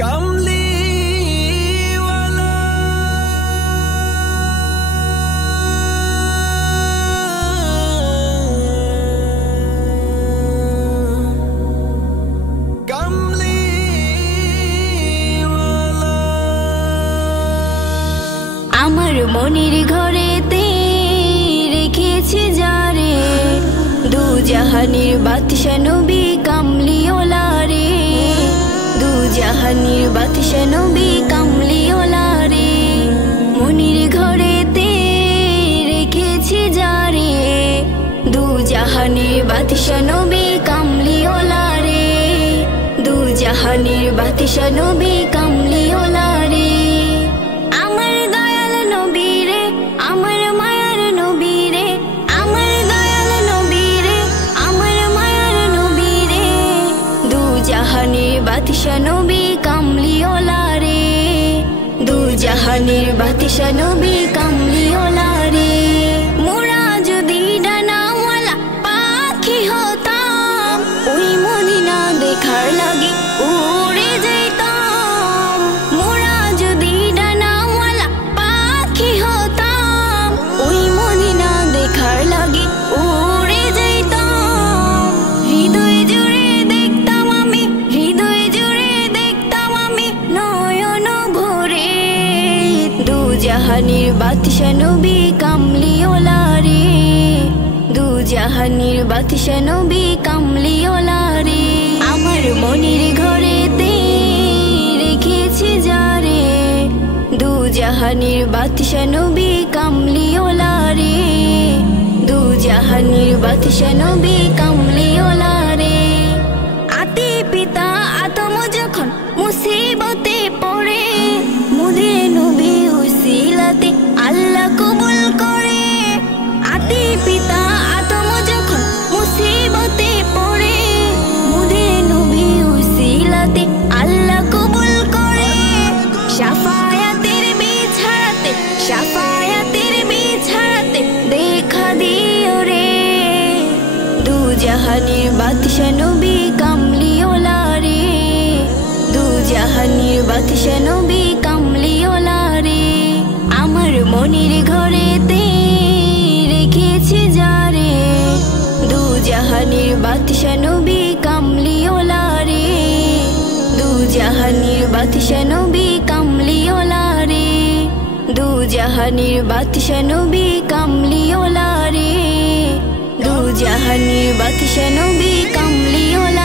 কামলিওয়ালা আমার মনির ঘরেতে রেখেছি যারে দু জাহানের বাদশা নবী কামলিওয়ালা রে দু জাহানের বাদশা নবী কামলিওয়ালা রে মনির ঘরেতে রেখেছি যারে দু জাহানের বাদশা নবী কামলিওয়ালা রে দু জাহানের বাদশা নবী কামলিওয়ালা রে জাহানের বাদশা নবী কামলিওয়ালা রে দু জাহানের বাদশা নবী কামলিওয়ালা রে মোরা যদি ডানাওয়ালা পাখি হতাম ওই মদিনা দেখার লাগি উড়ে যেতাম মোরা যদি ডানাওয়ালা পাখি হতাম ওই মদিনা দেখার লাগি উড়ে যেতাম হৃদয় জুড়ে জাহানের বাদশা নবী কামলিওয়ালা রে দু জাহানের বাদশা নবী কামলিওয়ালা রে আমার মনির ঘরেতে রেখেছি যারে দু জাহানের বাদশা নবী কামলিওয়ালা রে দু জাহানের বাদশা নবী কামলিওয়ালা রে আতি পিতা আদম যখন মুসিবতে পড়ে মুদের নবী উসিলাতে আল্লাহ কবুল করে আতি পিতা আদম যখন মুসিবতে পড়ে মুদের নবী উসিলাতে আল্লাহ কবুল করে শাফায়াতের বিছাড়াতে দেখা দিও রে দু জাহানের বাদশা নবী কামলিওয়ালা রে দু জাহানের বাদশা নবী কামলিওয়ালা রে আমার মনির ঘরেতে রেখেছি যারে দু জাহানের বাদশা নবী কামলিওয়ালা রে দু জাহানের বাদশা নবী কামলিওয়ালা রে দু জাহানের বাদশা নবী কামলিওয়ালা রে দু জাহানের বাদশা নবী কামলিওয়ালা